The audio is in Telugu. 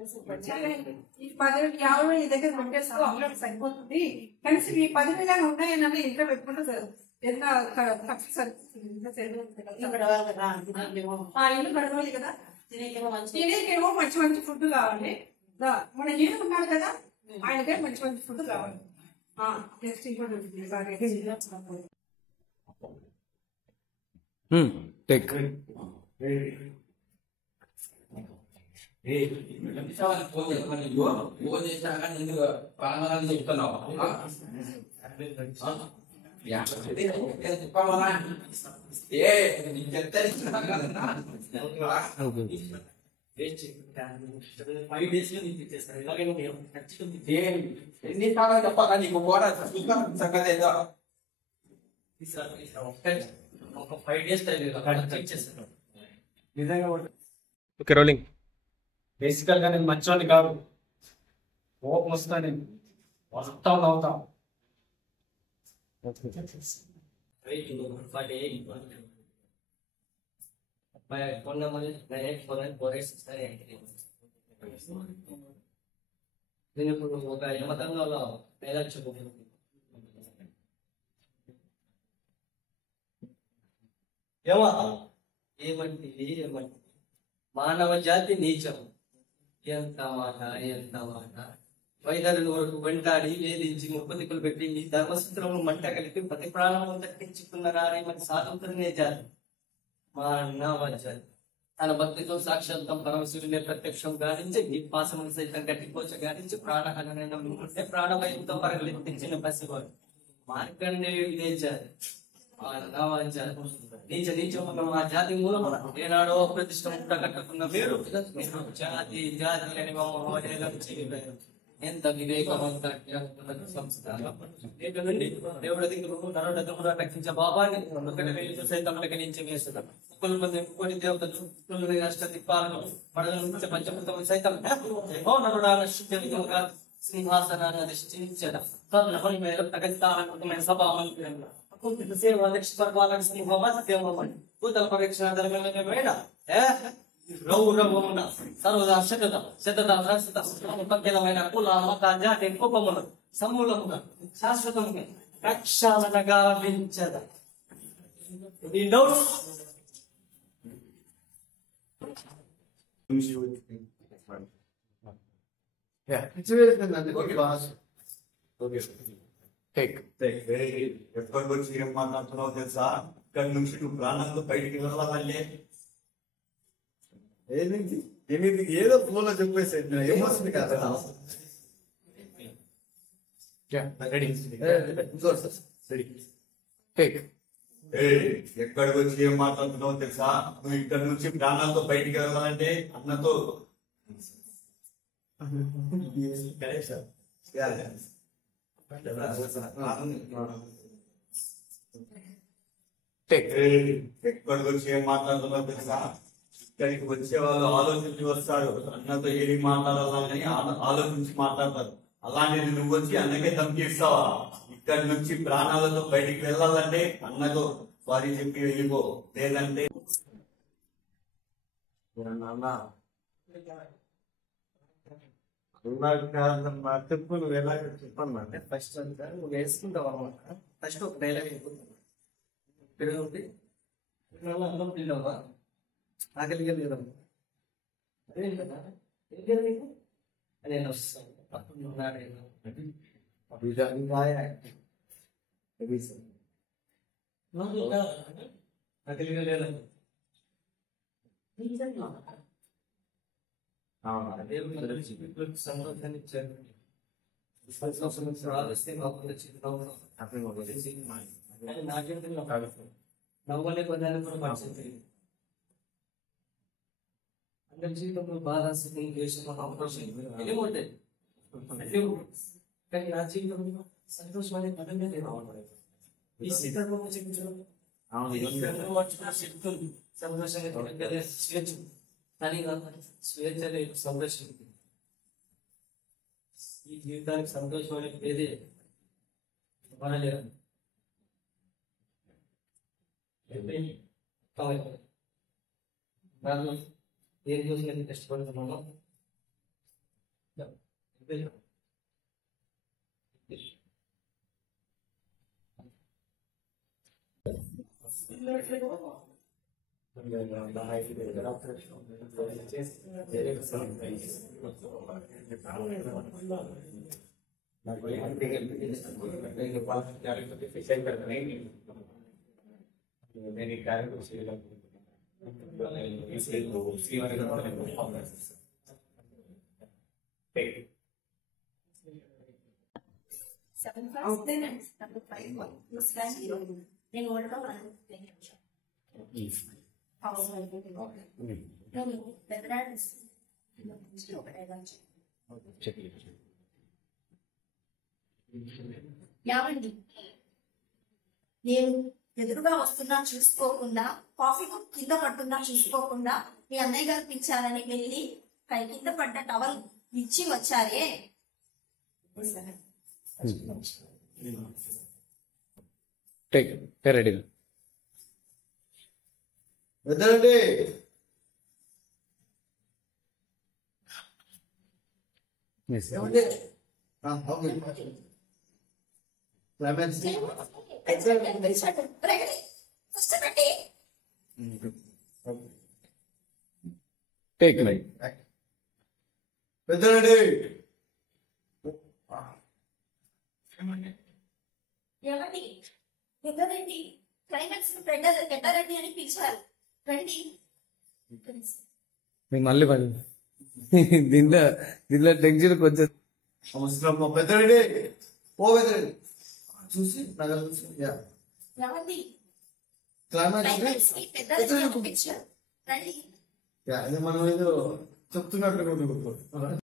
ఈ 10,50 నీ దగ్గర పెట్టేసుకో, అమౌంట్ సరిపోతుంది. కనీసం ఈ 10,000 ఉన్నాయని ఇంట్లో పెట్టుకుంటే ఏదైనా ఖర్చు సరిపోతుంది. ఇల్లు గడవాలి కదా, తినేకేమో మంచి మంచి ఫుడ్ కావాలి. మన ఈయన ఉన్నాడు కదా, ఆయనకే మంచి మంచి ఫుడ్ కావాలి. నెక్స్ట్ ఫోన్ చేశాక ఎందుకు పలమరాలు చెప్తున్నావు? ఎన్నిసార్లు చెప్పాలా నీకు? కూడా సంగతి ఏదో ఒక 5 days నిజంగా. Okay, rolling. బేసికల్ గా నేను మంచోని కాదు, కోపం వస్తా, నేను వస్తా అవుతా. నేను ఇప్పుడు ఒక యమతంలో ఏమంటే మానవ జాతి నీచం. ఎంత మాట, ఎంత మాట. వైద్యులు వరకు వెంటాడి వేధించి ముప్పతికులు పెట్టింది, ధర్మసూత్రము మంట కలిపి ప్రతి ప్రాణము దక్కించుకున్నారే మన స్వాతంత్రమే జాతి. మానవ జాతి తన భక్తితో సాక్షాత్తం పరమశివుడిని ప్రత్యక్షం గానించి విపాసమును సైతం గట్టిపోచ గానించి ప్రాణహరణే ప్రాణవయంతో పరగలెత్తించిన పసివాడు మార్కండేయుడు ఇదే జాతి. నీచ నీచముగా మా జాతి మూలం ఏనాడో ప్రతిష్ట ముట్ట కట్టుకున్న మీరు జాతి జాతి అని చేయలేదు. ఎంత వివేకవంత సంస్కారం. దేవుడి దగ్గర రక్షించే బాబాని ఒకటి వేలు సైతం లెక్కనించి వేస్తున్నాం. కొన్ని దేవతలు అష్ట దిక్పాలను పడగల పంచభూతం సైతం సింహాసనాన్ని అధిష్ఠించడం సభా భూతల పరీక్షణ సర్వదా శతమైన కుల మత జాతి కోపములు సమూలముగా శాశ్వతముగా ప్రక్షాళన గావించద. ఎప్పటికి వచ్చి ఏం మాట్లాడుతున్నావు తెలుసా? ఇక్కడి నుంచి నువ్వు ప్రాణాలతో బయటికి వెళ్ళాలంటే ఏదో ఫోన్లో చెప్పేసి ఏమొస్తుంది కదా. ఎక్కడికి వచ్చి ఏం మాట్లాడుతున్నావు తెలుసా? నువ్వు ఇక్కడి నుంచి ప్రాణాలతో బయటికి వెళ్ళాలంటే అన్నతో ఎక్కడికి వచ్చి ఏం మాట్లాడుతున్నావు తెలుసా? ఇక్కడికి వచ్చే వాళ్ళు ఆలోచించి వస్తాడు. అన్నతో ఏమి మాట్లాడాలని ఆలోచించి మాట్లాడతారు. అలాంటిది నువ్వు వచ్చి అన్నకే ధమ్కిస్తావా? ఇక్కడి నుంచి ప్రాణాలతో బయటికి వెళ్ళాలంటే అన్నతో సారీ చెప్పి వెళ్ళిపో, లేదంటే చెప్పు. నువ్వు ఎలా చెప్పాను అంటే ఫస్ట్ అంతా నువ్వు వేసుకుంటావు అనమాట. ఫస్ట్ ఒక డైలాగ్ అయిపోతుంది. పెరుగుంటే అన్నం తిన్నావా, ఆకలిగా లేదమ్మా, అదేం కదా ఏం కదా నీకు అని నేను వస్తాను. ఆకలిగా లేదమ్మా సంతోషాన్ని ఇచ్చారు. నవ్వలే కొద్దాన్ని కూడా పరిచయం తెలియదు. అందరి జీవితంలో బాధ, ద్వేషం, అవకాశం ఎన్ని ఉంటాయి. కానీ నా జీవితంలో సంతోషం అనే పదమే లేదు. ఈ స్థితిలో చూపించడం సంతోషంగా స్వేచ్ఛ కానీ స్వేచ్ఛ లేదు, సంతోషం. ఈ జీవితానికి సంతోషం అనేది ఏదే మనలేదు. దానిలో దేని కోసం కష్టపడుతున్నామో నేను ఓడడం యావండి నేను ఎదురుగా వస్తున్నా చూసుకోకుండా కాఫీ కింద పడుతున్నా చూసుకోకుండా మీ అన్నయ్య గారు పిలిచారని వెళ్ళి కై కింద పడ్డ టవల్ ఇచ్చి వచ్చారే. రెడీ వద్దండి. టేక్ పెద్దలండి. ఏమండి ఎక్కడండి క్లైమాక్స్ పెట్టారండి అని పిలిచారు రండి. మళ్ళీ దీంట్లో టెన్షన్ కొంచెం అవసరం పెద్దలండి. ఓ పెద్దలండి చూసి నగర చూసి ఏమండి క్లైమాక్స్ పెద్దలు పిలిచారు రండి. మనం ఏదో చెప్తున్నట్టు